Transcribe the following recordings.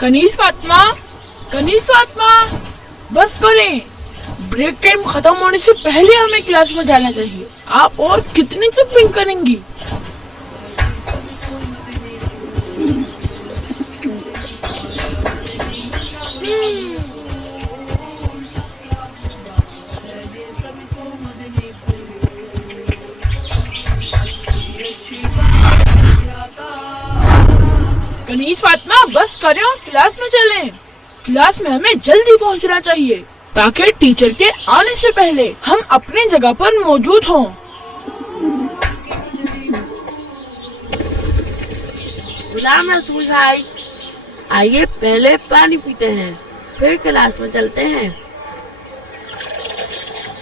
कनीस फातिमा, कनीस फातिमा, बस करें। Break time खत्म होने से पहले हमें क्लास में जाना चाहिए। आप और कितनी जंपिंग करेंगी? कनीस फातिमा, बस करें और क्लास में चलें। क्लास में हमें जल्दी पहुंचना चाहिए ताकि टीचर के आने से पहले हम अपनी जगह पर मौजूद हों। गुलाम रसूल भाई, आइए पहले पानी पीते हैं, फिर क्लास में चलते हैं।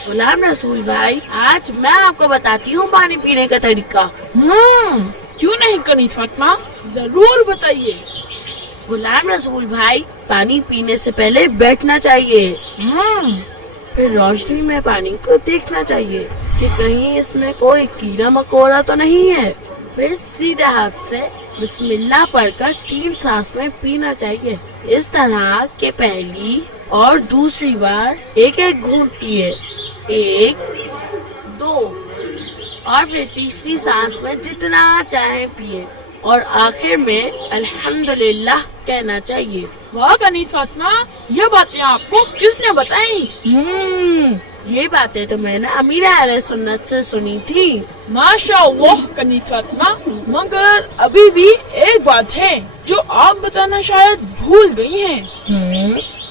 गुलाम रसूल भाई, आज मैं आपको बताती हूँ पानी पीने का तरीका। क्यों नहीं कनीस फातिमा, जरूर बताइए। गुलाम रसूल भाई, पानी पीने से पहले बैठना चाहिए, फिर रोशनी में पानी को देखना चाहिए कि कहीं इसमें कोई कीड़ा मकोड़ा तो नहीं है। फिर सीधे हाथ से बिस्मिल्लाह पढ़कर 3 सांस में पीना चाहिए। इस तरह के पहली और दूसरी बार एक एक घूंट पिए, 1, 2, और फिर तीसरी सांस में जितना चाहे पिए, और आखिर में अल्हम्दुलिल्लाह कहना चाहिए। वाह कनीस फातिमा, ये बातें आपको किसने बताई? ये बातें तो मैंने अमीर अहले सुन्नत से सुनी थी। माशाअल्लाह कनीस फातिमा, मगर अभी भी एक बात है जो आप बताना शायद भूल गई हैं।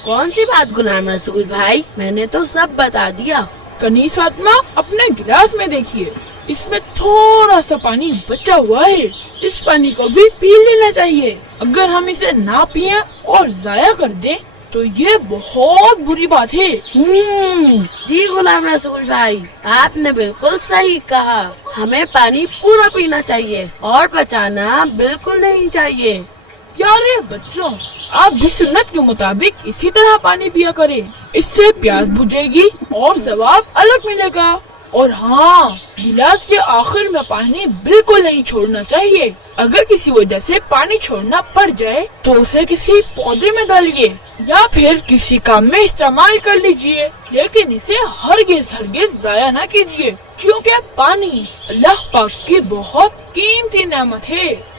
कौन सी बात गुलाम रसूल भाई? मैंने तो सब बता दिया। कनीस फातिमा, अपने गिलास में देखिए, इसमें थोड़ा सा पानी बचा हुआ है। इस पानी को भी पी लेना चाहिए। अगर हम इसे ना पिए और जाया कर दें तो ये बहुत बुरी बात है। जी गुलाम रसूल भाई, आपने बिल्कुल सही कहा। हमें पानी पूरा पीना चाहिए और बचाना बिल्कुल नहीं चाहिए। प्यारे बच्चों, आप भी सुन्नत के मुताबिक इसी तरह पानी पिया करें। इससे प्यास बुझेगी और सवाब अलग मिलेगा। और हाँ, गिलास के आखिर में पानी बिल्कुल नहीं छोड़ना चाहिए। अगर किसी वजह से पानी छोड़ना पड़ जाए तो उसे किसी पौधे में डालिए या फिर किसी काम में इस्तेमाल कर लीजिए, लेकिन इसे हरगिज जाया ना कीजिए, क्योंकि पानी अल्लाह पाक की बहुत कीमती नेमत है।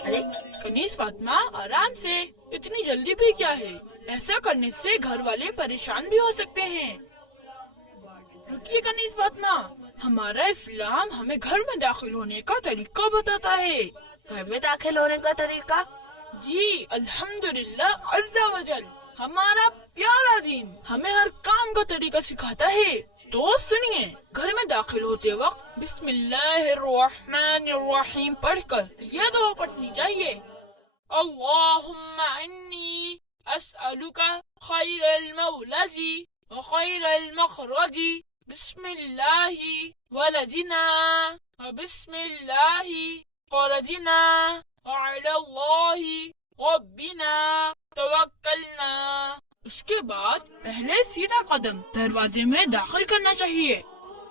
अरे कनीस फातिमा, आराम से, इतनी जल्दी भी क्या है? ऐसा करने से घर वाले परेशान भी हो सकते हैं। रुकिए कनीस फातिमा, हमारा इस्लाम हमें घर में दाखिल होने का तरीका बताता है। घर में दाखिल होने का तरीका? जी अल्हम्दुलिल्लाह अज़्ज़ा वजल, हमारा प्यारा दीन हमें हर काम का तरीका सिखाता है। तो सुनिए, घर में दाखिल होते वक्त बिस्मिल्लाहिर्रहमानिर्रहीम पढ़कर ये दुआ पढ़नी चाहिए। अल्लाहुम्मा अन्नी अस्अलुका खैरल मौलजी व खैरल मखरजी बिस्मिल्लाहि वलजिना व बिस्मिल्लाहि खरजिना व अलल्लाहि रब्बिना तवक्कलना। उसके बाद पहले सीधा कदम दरवाजे में दाखिल करना चाहिए,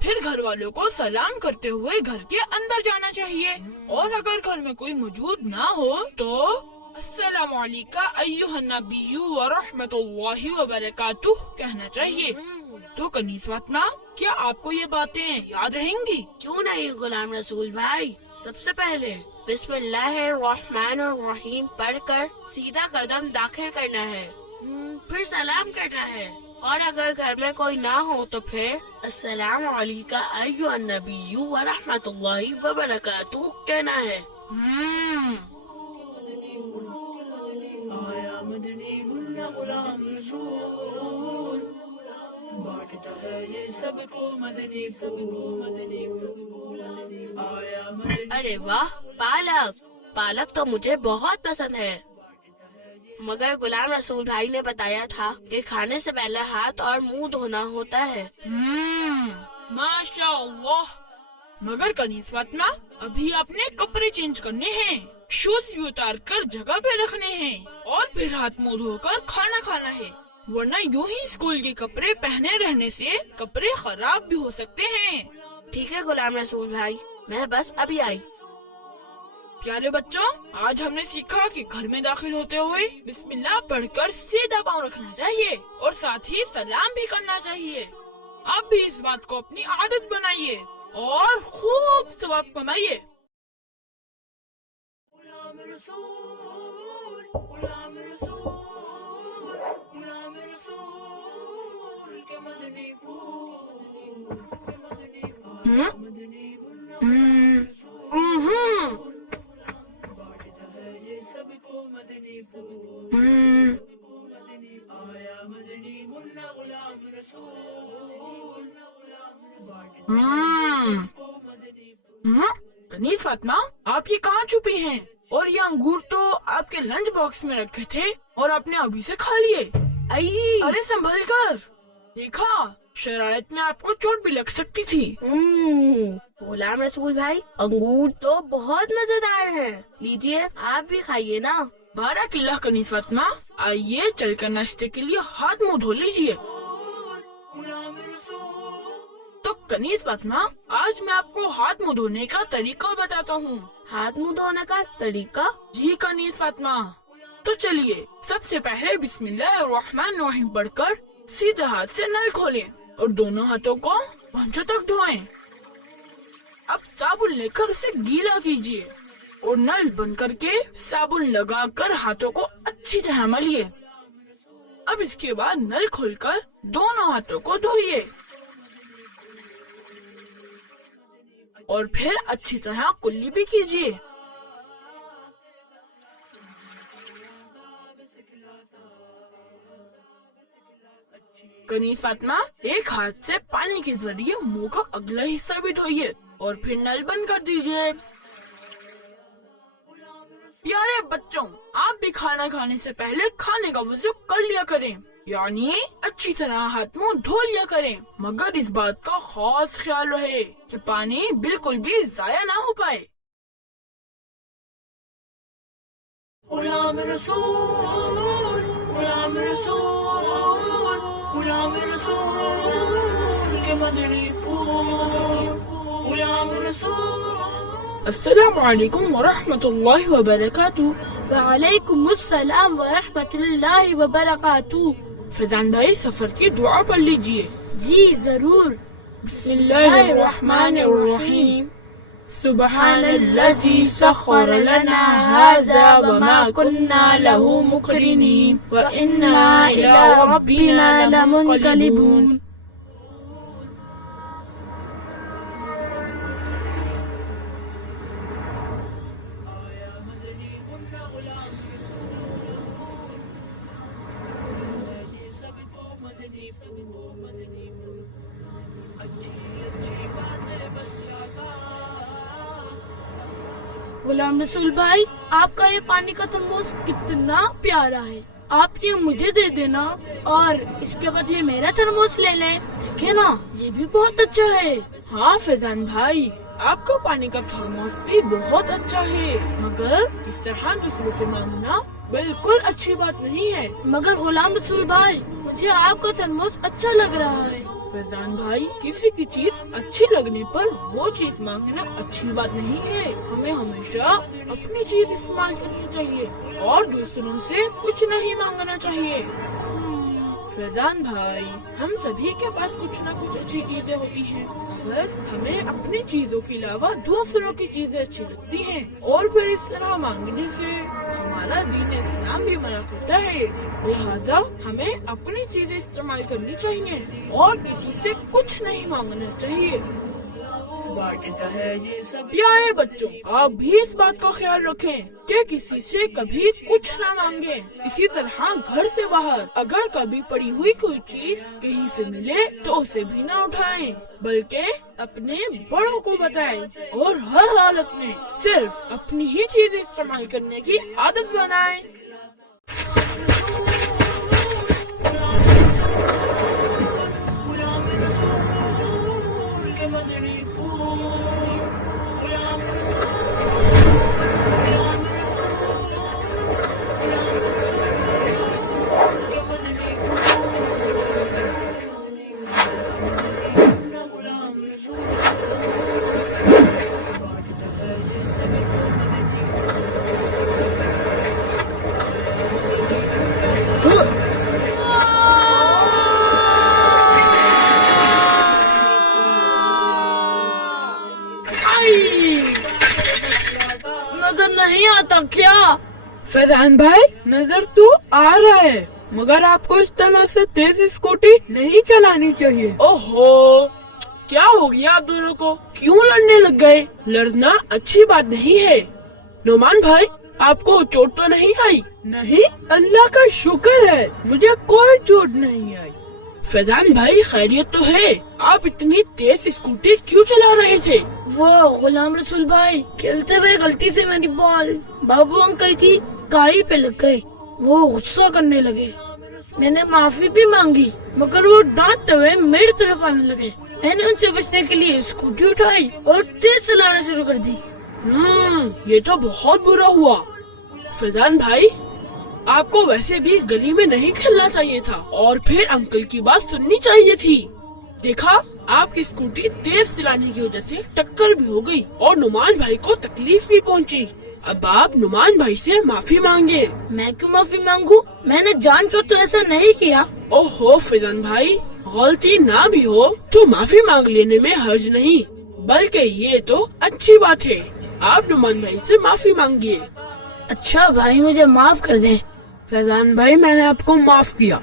फिर घर वालों को सलाम करते हुए घर के अंदर जाना चाहिए, और अगर घर में कोई मौजूद ना हो तो अस्सलामु अलैका अय्युहन नबिय्यु व रहमतुल्लाहि व बरकातुहू कहना चाहिए। तो कनीस फातिमा, क्या आपको ये बातें याद रहेंगी? क्यों नहीं गुलाम रसूल भाई। सबसे पहले बिस्मिल्लाहिर्रहमानिर्रहीम पढ़कर सीधा कदम दाखिल करना है, फिर सलाम करना है, और अगर घर में कोई ना हो तो फिर अस्सलामु अलैका अय्युहन नबिय्यु व रहमतुल्लाहि व बरकातुहू कहना है। अरे वाह, पालक तो मुझे बहुत पसंद है। मगर गुलाम रसूल भाई ने बताया था कि खाने से पहले हाथ और मुंह धोना होता है। माशाअल्लाह। मगर कनीज फातिमा, अभी आपने कपड़े चेंज करने हैं, शूज भी उतार कर जगह पे रखने हैं और फिर हाथ मुंह धोकर खाना खाना है, वरना यूं ही स्कूल के कपड़े पहने रहने से कपड़े खराब भी हो सकते हैं। ठीक है गुलाम रसूल भाई, मैं बस अभी आई। प्यारे बच्चों, आज हमने सीखा कि घर में दाखिल होते हुए बिस्मिल्लाह पढ़कर सीधा पाँव रखना चाहिए और साथ ही सलाम भी करना चाहिए। आप भी इस बात को अपनी आदत बनाइए और खूब सवाब कमाइए। कनीज फातिमा, आप ये कहाँ छुपी हैं? और ये अंगूर तो आपके लंच बॉक्स में रखे थे और आपने अभी से खा लिए। अरे संभल कर, देखा शरारत में आपको चोट भी लग सकती थी। गुलाम रसूल भाई, अंगूर तो बहुत मजेदार है, लीजिए आप भी खाइए ना। बाराकिल्लाह कनीज फातिमा, आइए चलकर नाश्ते के लिए हाथ मुंह धो लीजिए। तो कनीज फातिमा, आज मैं आपको हाथ मुंह धोने का तरीका बताता हूँ। हाथ मुंह धोने का तरीका? जी कनीज फातिमा, तो चलिए सबसे पहले बिस्मिल्लाहिर्रहमानिर्रहीम पढ़कर सीधे हाथ से नल खोलें और दोनों हाथों को पंचों तक धोएं। अब साबुन लेकर उसे गीला कीजिए और नल बंद करके साबुन लगाकर हाथों को अच्छी तरह मलिए। अब इसके बाद नल खोलकर दोनों हाथों को धोइए और फिर अच्छी तरह कुल्ली भी कीजिए। कनीज फातिमा, एक हाथ से पानी के जरिए मुंह का अगला हिस्सा भी धोइए और फिर नल बंद कर दीजिए। प्यारे बच्चों, आप भी खाना खाने से पहले खाने का वजू कर लिया करें, यानी अच्छी तरह हाथ मुंह धो लिया करें, मगर इस बात का खास ख्याल रहे कि पानी बिल्कुल भी जाया ना हो पाए। गुलाम रसूल, गुलाम रसूल, गुलाम रसूल के मदनी फूल, गुलाम रसूल। अस्सलामु अलैकुम व रहमतुल्लाहि व बरकातुहू। वालेकुम अस्सलाम व रहमतुल्लाहि व बरकातुहू। फैजान भाई, सफर की दुआ पढ़ लीजिए। जी जरूर। बिस्मिल्लाहिर्रहमानिर्रहीम। सुब्हानल्लज़ी सख्खर लना हाज़ा व मा कुन्ना लहू मुक़रिनीन व इन्ना इला रब्बिना लमुनक़लिबून। गुलाम रसूल भाई, आपका ये पानी का थर्मोस कितना प्यारा है, आप ये मुझे दे देना और इसके बदले मेरा थर्मोस ले लें। देखे ना, ये भी बहुत अच्छा है। हाँ फैजान भाई, आपका पानी का थर्मोस भी बहुत अच्छा है, मगर इस तरह दूसरे से मांगना बिल्कुल अच्छी बात नहीं है। मगर गुलाम रसूल भाई, मुझे आपका थर्मोस अच्छा लग रहा है। फैजान भाई, किसी की चीज अच्छी लगने पर वो चीज मांगना अच्छी बात नहीं है। हमें हमेशा अपनी चीज इस्तेमाल करनी चाहिए और दूसरों से कुछ नहीं मांगना चाहिए। फैजान भाई, हम सभी के पास कुछ न कुछ अच्छी चीजें होती हैं, पर हमें अपनी चीजों के अलावा दूसरों की चीजें अच्छी लगती हैं और फिर इस तरह मांगने से हमारा दीन इस्लाम भी मना करता है। लिहाजा हमें अपनी चीजें इस्तेमाल करनी चाहिए और किसी से कुछ नहीं मांगना चाहिए। प्यारे बच्चों, आप भी इस बात का ख्याल रखें कि किसी से कभी कुछ ना मांगे। इसी तरह घर से बाहर अगर कभी पड़ी हुई कोई चीज कहीं से मिले तो उसे भी ना उठाएं, बल्कि अपने बड़ों को बताएं और हर हालत में सिर्फ अपनी ही चीज इस्तेमाल करने की आदत बनाएं। फैजान भाई नजर तो आ रहा है, मगर आपको इस तरह से तेज स्कूटी नहीं चलानी चाहिए। ओहो, क्या हो गया आप दोनों को? क्यों लड़ने लग गए? लड़ना अच्छी बात नहीं है। नुमान भाई, आपको चोट तो नहीं आई? नहीं, अल्लाह का शुक्र है, मुझे कोई चोट नहीं आई। फैजान भाई, खैरियत तो है? आप इतनी तेज स्कूटी क्यों चला रहे थे? वो गुलाम रसूल भाई, खेलते हुए गलती से मेरी बॉल बाबू अंकल की गाड़ी पे लग गई। वो गुस्सा करने लगे, मैंने माफी भी मांगी, मगर वो डांटते हुए मेरी तरफ आने लगे। मैंने उनसे बचने के लिए स्कूटी उठाई और तेज चलाना शुरू कर दी। ये तो बहुत बुरा हुआ। फैजान भाई, आपको वैसे भी गली में नहीं खेलना चाहिए था और फिर अंकल की बात सुननी चाहिए थी। देखा, आपकी स्कूटी तेज चलाने की वजह से टक्कर भी हो गई और नुमान भाई को तकलीफ भी पहुंची। अब आप नुमान भाई से माफी मांगे। मैं क्यों माफी मांगू? मैंने जानकर तो ऐसा नहीं किया। ओहो फैजान भाई, गलती ना भी हो तो माफी मांग लेने में हर्ज नहीं, बल्कि ये तो अच्छी बात है। आप नुमान भाई से माफी मांगिए। अच्छा भाई, मुझे माफ कर दें। फैजान भाई, मैंने आपको माफ किया।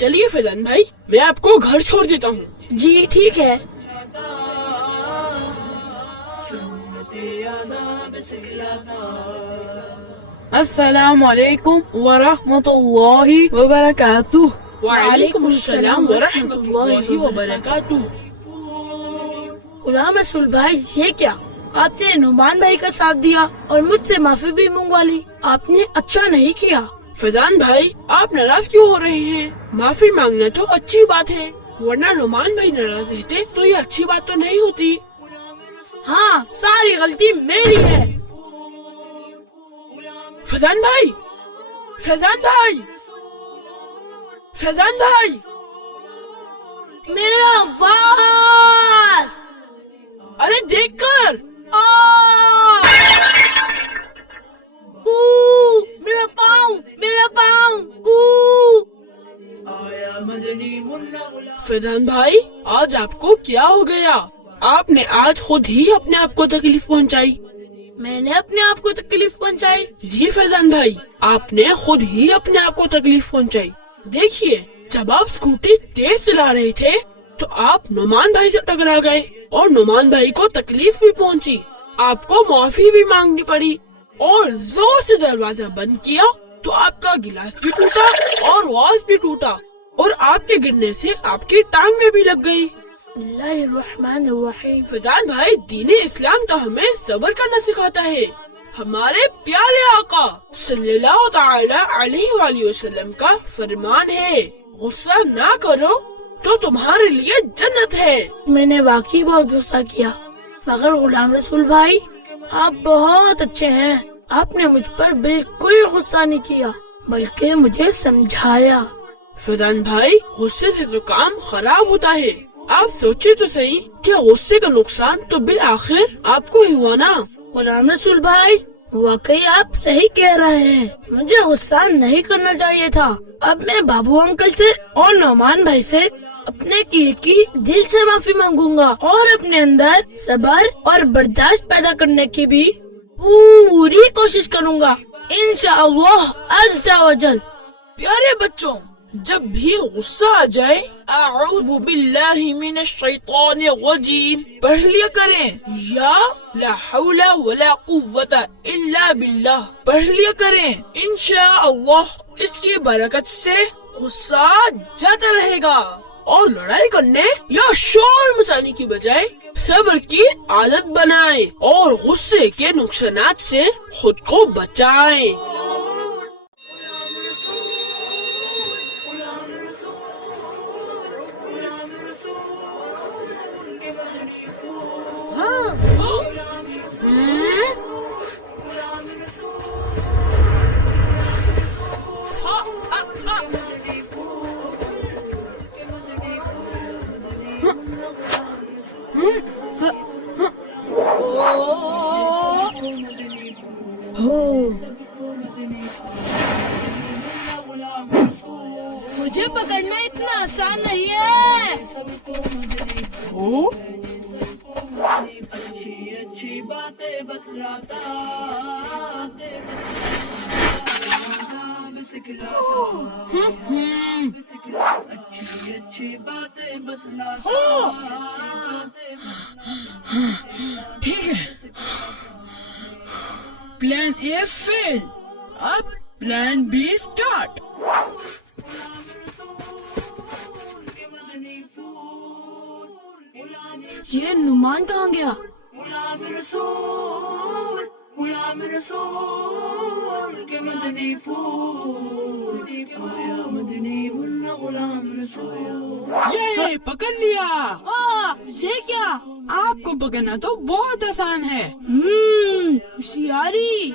चलिए फैजान भाई, मैं आपको घर छोड़ देता हूँ। जी ठीक है। अस्सलाम वालेकुम व रहमतुल्लाहि व बरकातुह। वालेकुम अस्सलाम व रहमतुल्लाहि व बरकातुह। गुलाम रसूल भाई, ये क्या? आपने नुमान भाई का साथ दिया और मुझसे माफी भी मंगवा ली। आपने अच्छा नहीं किया। फैजान भाई, आप नाराज क्यों हो रहे हैं? माफी मांगना तो अच्छी बात है, वरना नुमान भाई नाराज रहते तो ये अच्छी बात तो नहीं होती। हाँ, सारी गलती मेरी है। फैजान भाई, फैजान भाई, फैजान भाई, मेरा वास! अरे देखकर। मेरा पाँव, मेरा पाँव! फैजान भाई, आज आपको क्या हो गया? आपने आज खुद ही अपने आप को तकलीफ पहुंचाई। मैंने अपने आप को तकलीफ पहुंचाई? जी फैजान भाई, आपने खुद ही अपने आप को तकलीफ पहुंचाई। देखिए, जब आप स्कूटी तेज चला रहे थे तो आप नुमान भाई से टकरा गए और नुमान भाई को तकलीफ भी पहुंची। आपको माफी भी मांगनी पड़ी और जोर से दरवाजा बंद किया तो आपका गिलास भी टूटा और वाज भी टूटा और आपके गिरने से आपकी टांग में भी लग गई। बिस्मिल्लाहिर्रहमानिर्रहीम। फैजान भाई, दीन इस्लाम तो हमें सब्र करना सिखाता है। हमारे प्यारे आका सल्लल्लाहु ताला अलैहि वसल्लम का फरमान है, गुस्सा ना करो तो तुम्हारे लिए जन्नत है। मैंने वाकई बहुत गुस्सा किया, मगर गुलाम रसूल भाई, आप बहुत अच्छे हैं। आपने मुझ पर बिल्कुल गुस्सा नहीं किया, बल्कि मुझे समझाया। फैजान भाई, गुस्से से तो काम खराब होता है। आप सोचे तो सही कि गुस्से का नुकसान तो बिल आखिर आपको ही हुआ ना। गुलाम रसूल भाई, वाकई आप सही कह रहे हैं, मुझे गुस्सा नहीं करना चाहिए था। अब मैं बाबू अंकल से और नौमान भाई से अपने किए की दिल से माफी मांगूंगा और अपने अंदर सब्र और बर्दाश्त पैदा करने की भी पूरी कोशिश करूंगा, इंशाअल्लाह अज़्ज़ा वजल। प्यारे बच्चों, जब भी गुस्सा आ जाए, अऊज़ु बिल्लाहि मिनश शैतानिर रजीम पढ़ लिया करें, या ला हौला वला कुव्वता इल्ला बिल्लाह पढ़ लिया करें। इंशाअल्लाह इसकी बरकत से गुस्सा जाता रहेगा और लड़ाई करने या शोर मचाने की बजाय सब्र की आदत बनाएं और गुस्से के नुकसानात से खुद को बचाएं। मुझे पकड़ना इतना आसान नहीं है। अच्छी बातें बतलाता ٹھیک ہے، پلان اے فیل، اب پلان بی اسٹارٹ۔ یہ نعمان کہاں گیا؟ یہ پکڑ لیا۔ یہ کیا؟ آپ کو پکڑنا تو بہت آسان ہے۔ ہوشیاری،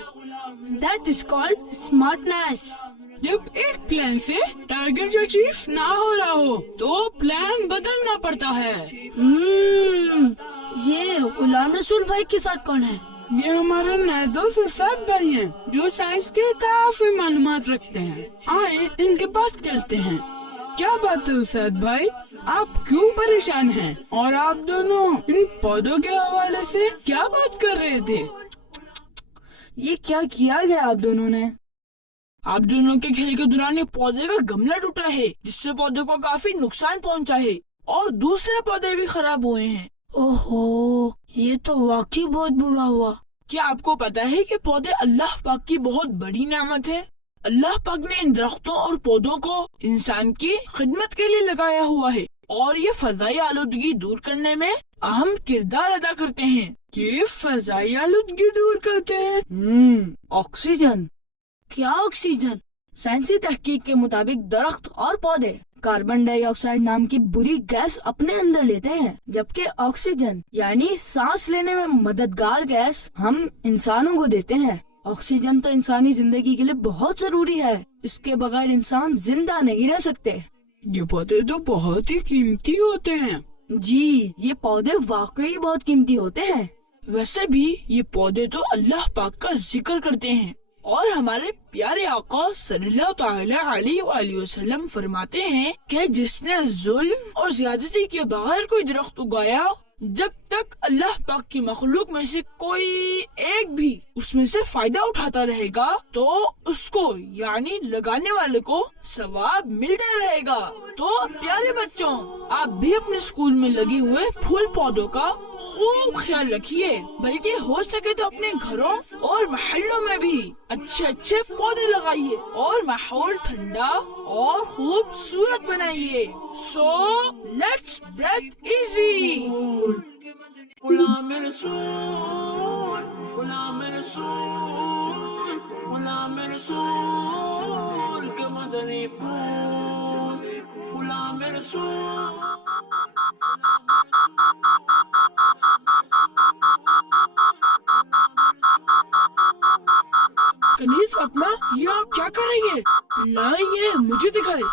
دیٹ از کالڈ اسمارٹنیس۔ جب ایک پلان سے ٹارگیٹ اچیو نہ ہو رہا ہو تو پلان بدلنا پڑتا ہے۔ یہ غلام رسول بھائی کے ساتھ کون ہے؟ یہ ہمارے نائدوس استاد بھائی ہیں جو سائنس کے کافی معلومات رکھتے ہیں۔ آئیں ان کے پاس چلتے ہیں۔ کیا بات ہے استاد بھائی، آپ کیوں پریشان ہیں؟ اور آپ دونوں ان پودوں کے حوالے سے کیا بات کر رہے تھے؟ یہ کیا کیا گیا آپ دونوں نے؟ آپ دونوں کے کھیل کے دوران ایک پودے کا گملہ ٹوٹا ہے جس سے پودے کو کافی نقصان پہنچا ہے اور دوسرے پودے بھی خراب ہوئے ہیں۔ اوہو، یہ تو واقعی بہت برا ہوا۔ کیا آپ کو پتا ہے کہ پودے اللہ پاک کی بہت بڑی نعمت ہے؟ اللہ پاک نے ان درختوں اور پودوں کو انسان کی خدمت کے لیے لگایا ہوا ہے اور یہ فضائی آلودگی دور کرنے میں اہم کردار ادا کرتے ہیں۔ یہ فضائی آلودگی دور کرتے ہیں؟ آکسیجن۔ کیا آکسیجن؟ سائنسی تحقیق کے مطابق درخت اور پودے کاربن ڈائی آکسائڈ نام کی بری گیس اپنے اندر لیتے ہیں، جبکہ آکسیجن یعنی سانس لینے میں مددگار گیس ہم انسانوں کو دیتے ہیں۔ آکسیجن تو انسانی زندگی کے لیے بہت ضروری ہے، اس کے بغیر انسان زندہ نہیں رہ سکتے۔ یہ پودے تو بہت ہی قیمتی ہوتے ہیں۔ جی، یہ پودے واقعی بہت قیمتی ہوتے ہیں۔ ویسے بھی یہ پودے تو اللہ پاک کا ذکر کرتے ہیں اور ہمارے پیارے آقا صلی اللہ تعالی علیہ وآلہ وسلم فرماتے ہیں کہ جس نے ظلم اور زیادتی کے بغیر کوئی درخت اگایا، جب تک اللہ پاک کی مخلوق میں سے کوئی ایک بھی اس میں سے فائدہ اٹھاتا رہے گا تو اس کو یعنی لگانے والے کو ثواب ملتا رہے گا۔ تو پیارے بچوں، آپ بھی اپنے اسکول میں لگے ہوئے پھول پودوں کا خوب خیال رکھیے، بلکہ ہو سکے تو اپنے گھروں اور محلوں میں بھی اچھے اچھے پودے لگائیے اور ماحول ٹھنڈا اور خوبصورت بنائیے۔ So let's breathe easy. Ghulam Rasool, Ghulam Rasool, Ghulam رسول کے مدنی پھول، غلام رسول۔ کنیز فاطمہ، یہ آپ کیا کریں گے؟ لائیے مجھے دکھائے۔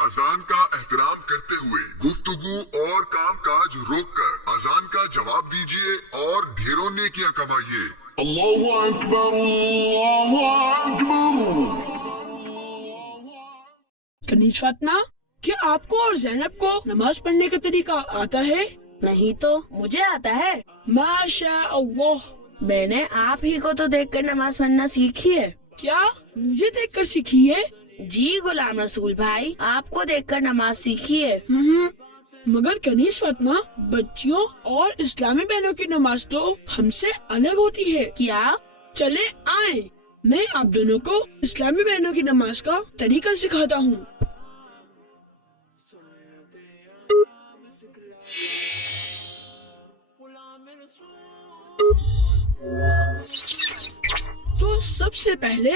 اذان کا احترام کرتے ہوئے گفتگو اور کام کاج روک کر اذان کا جواب دیجیے اور ڈھیروں نیکیاں کمائیے۔ اللہ اکبر، اللہ اکبر۔ کنیز فاطمہ، کیا آپ کو اور زینب کو نماز پڑھنے کا طریقہ آتا ہے؟ نہیں تو مجھے آتا ہے، ماشاء اللہ۔ میں نے آپ ہی کو تو دیکھ کر نماز پڑھنا سیکھی ہے۔ کیا مجھے دیکھ کر سیکھی ہے؟ جی غلام رسول بھائی، آپ کو دیکھ کر نماز سیکھی ہے۔ مگر کنیز فاطمہ، بچیوں اور اسلامی بہنوں کی نماز تو ہم سے الگ ہوتی ہے۔ کیا؟ چلے آئیں، میں آپ دونوں کو اسلامی بہنوں کی نماز کا طریقہ سکھاتا ہوں۔ تو سب سے پہلے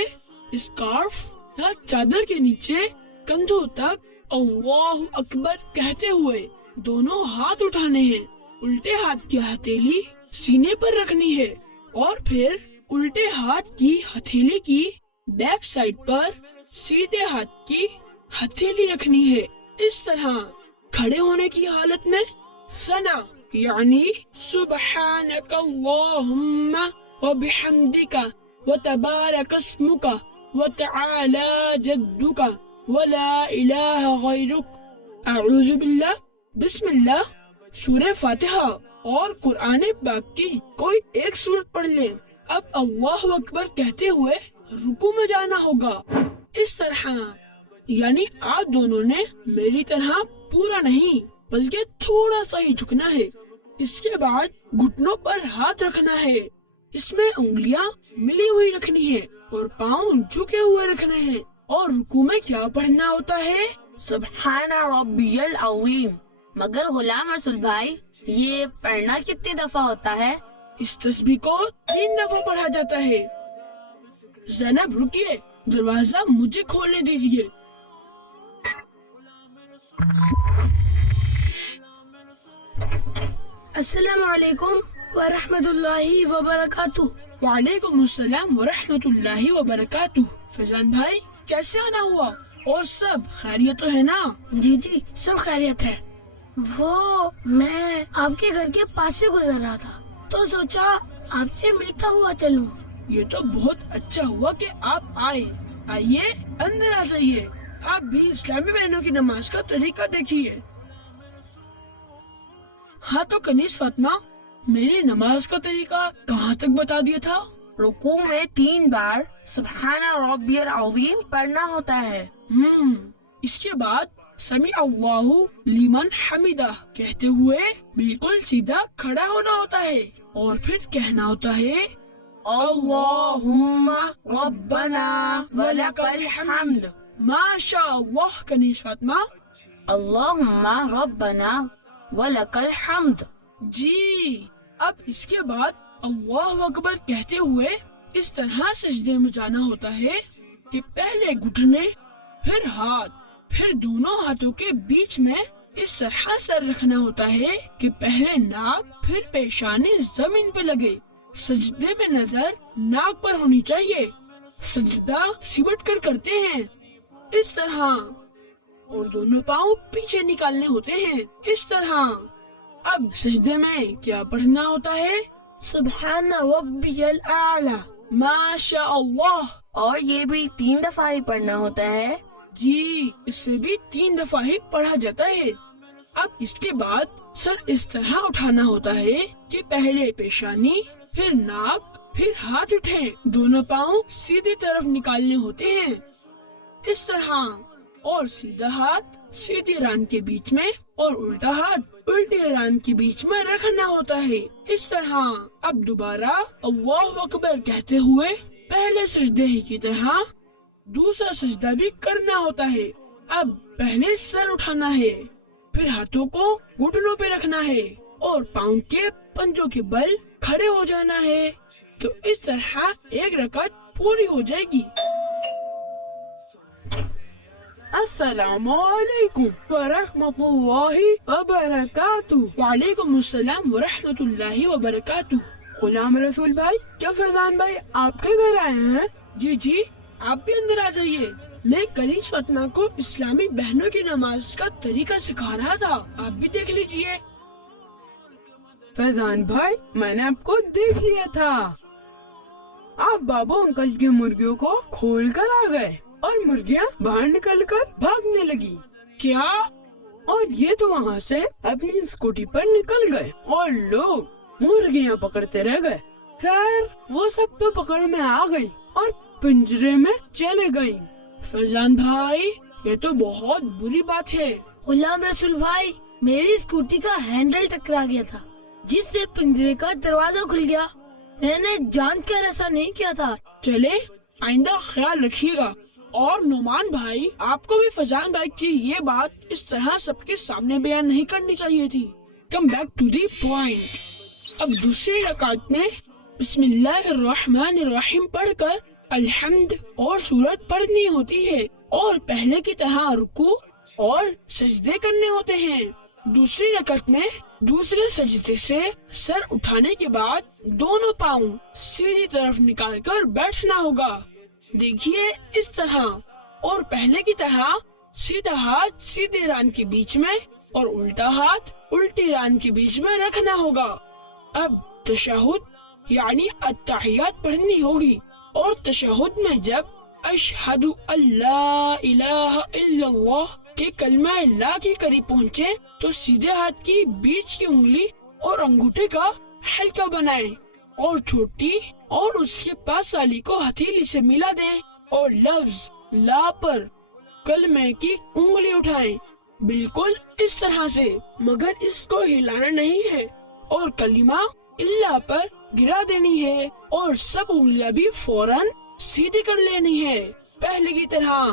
اسکارف یا چادر کے نیچے کندھوں تک اللہ اکبر کہتے ہوئے دونوں ہاتھ اٹھانے ہیں۔ الٹے ہاتھ کی ہتھیلی سینے پر رکھنی ہے اور پھر الٹے ہاتھ کی ہتھیلی کی بیک سائڈ پر سیدھے ہاتھ کی ہتھیلی رکھنی ہے۔ اس طرح کھڑے ہونے کی حالت میں ثنا یعنی سبحانک اللہم وبحمدک وتبارک اسمک وتعالی جدک ولا الہ غیرک اعوذ باللہ، بسم اللہ، سورہ فاتحہ اور قرآن پاک کی کوئی ایک سورت پڑھ لیں اب اللہ اکبر کہتے ہوئے رکوع میں جانا ہوگا، اس طرح، یعنی آپ دونوں نے میری طرح پورا نہیں بلکہ تھوڑا سا ہی جھکنا ہے۔ اس کے بعد گھٹنوں پر ہاتھ رکھنا ہے، اس میں انگلیاں ملی ہوئی رکھنی ہے اور پاؤں جھکے ہوئے رکھنے ہیں۔ اور رکوع میں کیا پڑھنا ہوتا ہے؟ سبحان ربی العظیم۔ مگر غلام رسول بھائی، یہ پڑھنا کتنی دفعہ ہوتا ہے؟ اس تسبیح کو 3 دفعہ پڑھا جاتا ہے۔ زینب رکیے، دروازہ مجھے کھولنے دیجیے۔ السلام علیکم ورحمۃ اللہ وبرکاتہ۔ وعلیکم السلام ورحمۃ اللہ وبرکاتہ۔ فیضان بھائی، کیسے آنا ہوا؟ اور سب خیریت تو ہے نا؟ جی جی، سب خیریت ہے۔ وہ میں آپ کے گھر کے پاس سے گزر رہا تھا تو سوچا آپ سے ملتا ہوا چلوں۔ یہ تو بہت اچھا ہوا کہ آپ آئے۔ آئیے اندر آ جائیے، آپ بھی اسلامی بہنوں کی نماز کا طریقہ دیکھیے۔ ہاں تو کنیز فاطمہ، میری نماز کا طریقہ کہاں تک بتا دیا تھا؟ رکوع میں 3 بار سبحان ربی العظیم پڑھنا ہوتا ہے۔ اس کے بعد سمیع اللہ لمن حمدہ کہتے ہوئے بالکل سیدھا کھڑا ہونا ہوتا ہے اور پھر کہنا ہوتا ہے اللہم ربنا ولک الحمد۔ ماشاء اللہ کنیز فاطمہ، اللہم ربنا ولک الحمد۔ جی، اب اس کے بعد اللہ اکبر کہتے ہوئے اس طرح سجدے میں جانا ہوتا ہے کہ پہلے گھٹنے، پھر ہاتھ، پھر دونوں ہاتھوں کے بیچ میں اس طرح سر رکھنا ہوتا ہے کہ پہلے ناک پھر پیشانی زمین پہ لگے۔ سجدے میں نظر ناک پر ہونی چاہیے۔ سجدہ سمٹ کر کرتے ہیں اس طرح، اور دونوں پاؤں پیچھے نکالنے ہوتے ہیں اس طرح۔ اب سجدے میں کیا پڑھنا ہوتا ہے؟ سبحان ربی الاعلی۔ ماشاء اللہ۔ اور یہ بھی 3 دفعہ ہی پڑھنا ہوتا ہے؟ جی، اس سے بھی 3 دفعہ ہی پڑھا جاتا ہے۔ اب اس کے بعد سر اس طرح اٹھانا ہوتا ہے کہ پہلے پیشانی، پھر ناک، پھر ہاتھ اٹھیں، دونوں پاؤں سیدھی طرف نکالنے ہوتے ہیں اس طرح، اور سیدھا ہاتھ سیدھی ران کے بیچ میں اور الٹا ہاتھ الٹی ران کے بیچ میں رکھنا ہوتا ہے اس طرح۔ اب دوبارہ اللہ اکبر کہتے ہوئے پہلے سجدے ہی کی طرح دوسرا سجدہ بھی کرنا ہوتا ہے۔ اب پہلے سر اٹھانا ہے، پھر ہاتھوں کو گھٹنوں پہ رکھنا ہے اور پاؤں کے پنجوں کے بل کھڑے ہو جانا ہے۔ تو اس طرح ایک رکعت پوری ہو جائے گی۔ السلام علیکم ورحمۃ اللہ وبرکاتہ۔ وعلیکم السلام ورحمۃ اللہ وبرکاتہ۔ غلام رسول بھائی، کیا فیضان بھائی آپ کے گھر آئے ہیں؟ جی جی، آپ بھی اندر آ جائیے۔ میں کنیز فاطمہ کو اسلامی بہنوں کی نماز کا طریقہ سکھا رہا تھا، آپ بھی دیکھ لیجئے۔ فیضان بھائی، میں نے آپ کو دیکھ لیا تھا، آپ بابو انکل کی مرغیوں کو کھول کر آ گئے اور مرغیاں باہر نکل کر بھاگنے لگی۔ کیا؟ اور یہ تو وہاں سے اپنی اسکوٹی پر نکل گئے اور لوگ مرغیاں پکڑتے رہ گئے۔ خیر، وہ سب تو پکڑ میں آ گئی اور پنجرے میں چلے گئی۔ فیضان بھائی، یہ تو بہت بری بات ہے۔ غلام رسول بھائی، میری اسکوٹی کا ہینڈل ٹکرا گیا تھا جس سے پنجرے کا دروازہ کھل گیا۔ میں نے جان کر ایسا نہیں کیا تھا۔ چلے، آئندہ خیال رکھیے گا۔ اور نعمان بھائی، آپ کو بھی فیضان بھائی کی یہ بات اس طرح سب کے سامنے بیان نہیں کرنی چاہیے تھی۔ Come back to the point. اب دوسری رکعت میں بسم اللہ الرحمن الرحیم پڑھ کر الحمد اور سورت پڑھنی ہوتی ہے اور پہلے کی طرح رکوع اور سجدے کرنے ہوتے ہیں۔ دوسری رکعت میں دوسرے سجدے سے سر اٹھانے کے بعد دونوں پاؤں سیدھی طرف نکال کر بیٹھنا ہوگا، دیکھیے اس طرح، اور پہلے کی طرح سیدھا ہاتھ سیدھے ران کے بیچ میں اور الٹا ہاتھ الٹی ران کے بیچ میں رکھنا ہوگا۔ اب تشہد یعنی التحیات پڑھنی ہوگی، اور تشہد میں جب اشہد اللہ الہ الا اللہ کے کلمہ لا کے قریب پہنچے تو سیدھے ہاتھ کی بیچ کی انگلی اور انگوٹھے کا حلقہ بنائیں اور چھوٹی اور اس کے پاس والی کو ہتھیلی سے ملا دیں اور لفظ لا پر کلمے کی انگلی اٹھائیں، بالکل اس طرح سے، مگر اس کو ہلانا نہیں ہے، اور کلمہ اللہ پر گرا دینی ہے اور سب انگلیاں بھی فوراً سیدھی کر لینی ہے پہلے کی طرح۔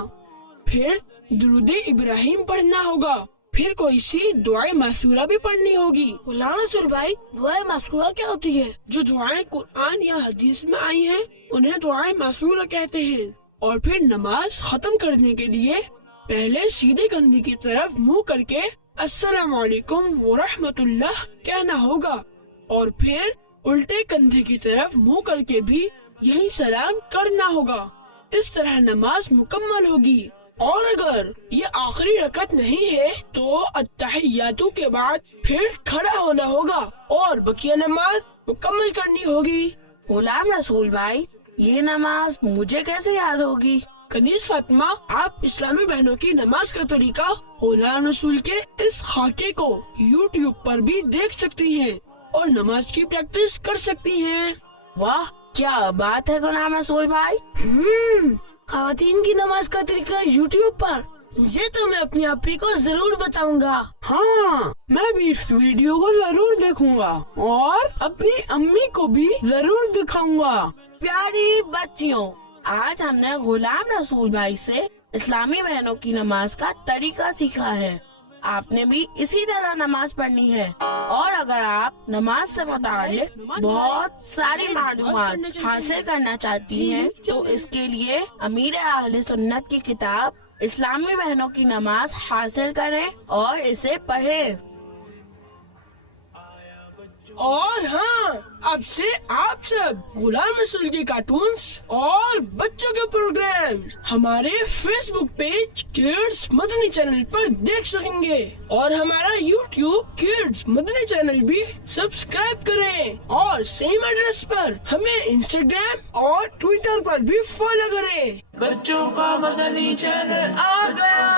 پھر درود ابراہیم پڑھنا ہوگا، پھر کوئی سی دعائیں معصورہ بھی پڑھنی ہوگی۔ غلام رسول بھائی، دعائیں معصورہ کیا ہوتی ہے؟ جو دعائیں قرآن یا حدیث میں آئی ہیں انہیں دعائیں معصورہ کہتے ہیں۔ اور پھر نماز ختم کرنے کے لیے پہلے سیدھے کندھے کی طرف منہ کر کے السلام علیکم ورحمۃ اللہ کہنا ہوگا، اور پھر الٹے کندھے کی طرف منہ کر کے بھی یہی سلام کرنا ہوگا۔ اس طرح نماز مکمل ہوگی۔ اور اگر یہ آخری رکعت نہیں ہے تو التحیاتو کے بعد پھر کھڑا ہونا ہوگا اور بقیہ نماز مکمل کرنی ہوگی۔ غلام رسول بھائی، یہ نماز مجھے کیسے یاد ہوگی؟ کنیز فاطمہ، آپ اسلامی بہنوں کی نماز کا طریقہ غلام رسول کے اس خاکے کو یوٹیوب پر بھی دیکھ سکتی ہیں اور نماز کی پریکٹس کر سکتی ہیں۔ واہ، کیا بات ہے غلام رسول بھائی! خواتین کی نماز کا طریقہ یوٹیوب پر، یہ تو میں اپنی اپی کو ضرور بتاؤں گا۔ ہاں، میں بھی اس ویڈیو کو ضرور دیکھوں گا اور اپنی امی کو بھی ضرور دکھاؤں گا۔ پیاری بچیوں، آج ہم نے غلام رسول بھائی سے اسلامی بہنوں کی نماز کا طریقہ سیکھا ہے۔ آپ نے بھی اسی طرح نماز پڑھنی ہے، اور اگر آپ نماز سے متعلق بہت ساری معلومات حاصل کرنا چاہتی ہیں تو اس کے لیے امیر اہل سنت کی کتاب اسلامی بہنوں کی نماز حاصل کریں اور اسے پڑھیں۔ اور ہاں، اب سے آپ سب غلام رسول کے کارٹونز اور بچوں کے پروگرام ہمارے فیس بک پیج کڈز مدنی چینل پر دیکھ سکیں گے، اور ہمارا یوٹیوب کڈز مدنی چینل بھی سبسکرائب کریں، اور سیم ایڈریس پر ہمیں انسٹاگرام اور ٹویٹر پر بھی فالو کریں۔ بچوں کا مدنی چینل آ گیا۔